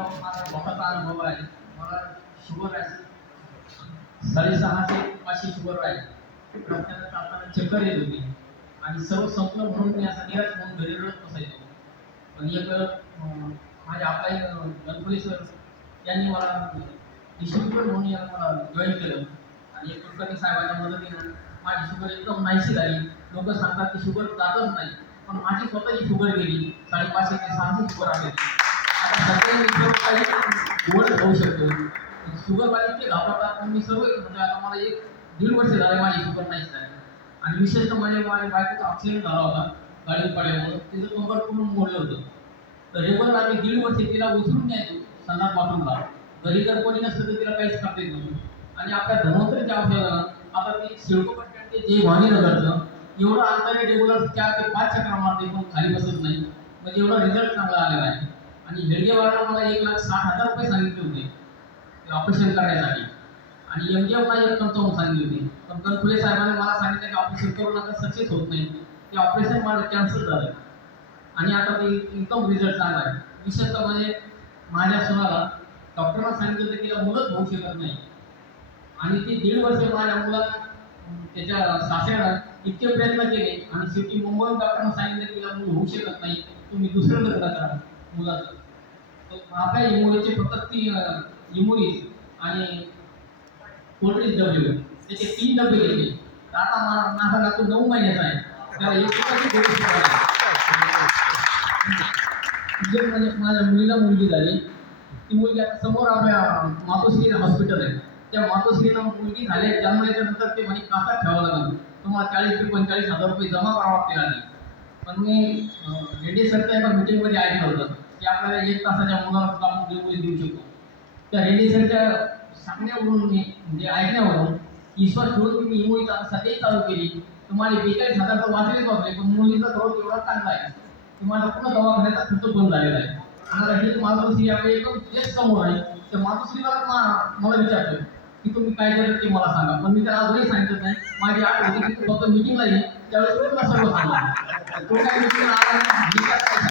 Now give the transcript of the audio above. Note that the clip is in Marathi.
याचा माझा मोठाचा अनुभव आहे. मला शुगर आहे, 650 शुगर आहे. रक्ताचा चालताना चक्कर येत होती आणि सर्व संपलं म्हणून मी असा निराश म्हणून घरी रडत बसायचो. पण एक माझे आपला गणपती सर यांनी मला डिस्ट्रिब्युटर म्हणून मला जॉईन केलं आणि एक कुलकर्णी साहेबांच्या मदतीनं माझी शुगर एकदम नाहीशी झाली. लोक सांगतात की शुगर जातच नाही, पण माझी स्वतःची शुगर गेली. 550 ते 600 शुगर आले. आता सगळे सर्व काही गोड खाऊ शकतो. शुगरवाले इतके घाबरतात, पण मी सर्व म्हणजे आता मला 1-1.5 वर्ष झाले माझी शुगर नाहीच झाली. आणि विशेषतः म्हणजे माझ्या बायकोचा ॲक्सिडेंट झाला होता गाडी पडल्यामुळं. तिचं कंबर पूर्ण मोडलं होतं. तर रेग्युलर आम्ही 1.5 वर्ष तिला उचलून न्यायचो संडास बाथरूमला. घरी जर कोणी नसतं तर तिला काहीच करता येत नव्हतं. आणि आपल्या धन्वंतरीच्या औषधानं आता ती सिडको पट्ट्यात जे भाजीनगरचं एवढं अंतर रेग्युलर 4 ते 5 चक्रा मारते पण खाली बसत नाही. म्हणजे एवढा रिझल्ट चांगला आलेला आहे. आणि हेडगेवारला मला 1,60,000 रुपये सांगितले होते ऑपरेशन करण्यासाठी आणि एमजीएफ मला 1,55 सांगितले होते. पण कणखुले साहेबांनी मला सांगितलं की ऑपरेशन करू नका, सक्सेस होत नाही. ते ऑपरेशन माझं कॅन्सल झालं आणि आता ते एकदम रिझल्ट चांगला आहे. विशेषतः म्हणजे माझ्या सुनाला डॉक्टरांना सांगितलं होतं की तिला मुलंच होऊ शकत नाही आणि ती 1.5 वर्ष माझ्या मुलाला त्याच्या सासऱ्यानं इतके प्रयत्न केले आणि शेवटी मुंबई डॉक्टरांना सांगितलं की तिला मूल होऊ शकत नाही, तुम्ही दुसरं लग्न करा मुलाचं. तर आपल्या इमोरीचे फक्त ती इमोरीज आणि कोल्ड्रिंक डब्ल्यू त्याचे 3 डबे घेतले. तर आता माझा नातू 9 महिन्याचा आहे. त्याला एक रुपयाची गोळी सुद्धा म्हणजे माझ्या मुलीला मुलगी झाली. ती मुलगी आता समोर आपल्या मातोश्री हॉस्पिटल आहे. त्या मातोश्रीला मुलगी झाली जन्मल्याच्या नंतर ते म्हणे काकात ठेवावं लागेल, तुम्हाला 40 ते 45,000 रुपये जमा करावं लागतील आधी. पण मी रेड्डी सरच्या एका मीटिंगमध्ये ऐकलं होतं की आपल्याला 1 तासाच्या मुलाला सुद्धा मुली देऊ शकतो. त्या रेड्डी सरच्या सांगण्यावरून मी म्हणजे ऐकण्यावरून विश्वास ठेवून मी इमोई सध्याही चालू केली. तुम्हाला 42,000 तर वाचलेच वाचले, पण मुलीचा ग्रोथ एवढा चांगला आहे की माझा पूर्ण दवाखान्याचा खर्च बंद झालेला आहे. मला ही मातोश्री आपल्या एकदम जस्ट समोर आहे. त्या मातोश्रीला मला विचारलं की तुम्ही काय करत ते मला सांगा. पण मी त्याला अजूनही सांगितलं नाही. माझी आठ होती की फक्त मीटिंगला येईल त्यावेळेस तुला सर्व सांगा. तो काय मीटिंगला आला नाही.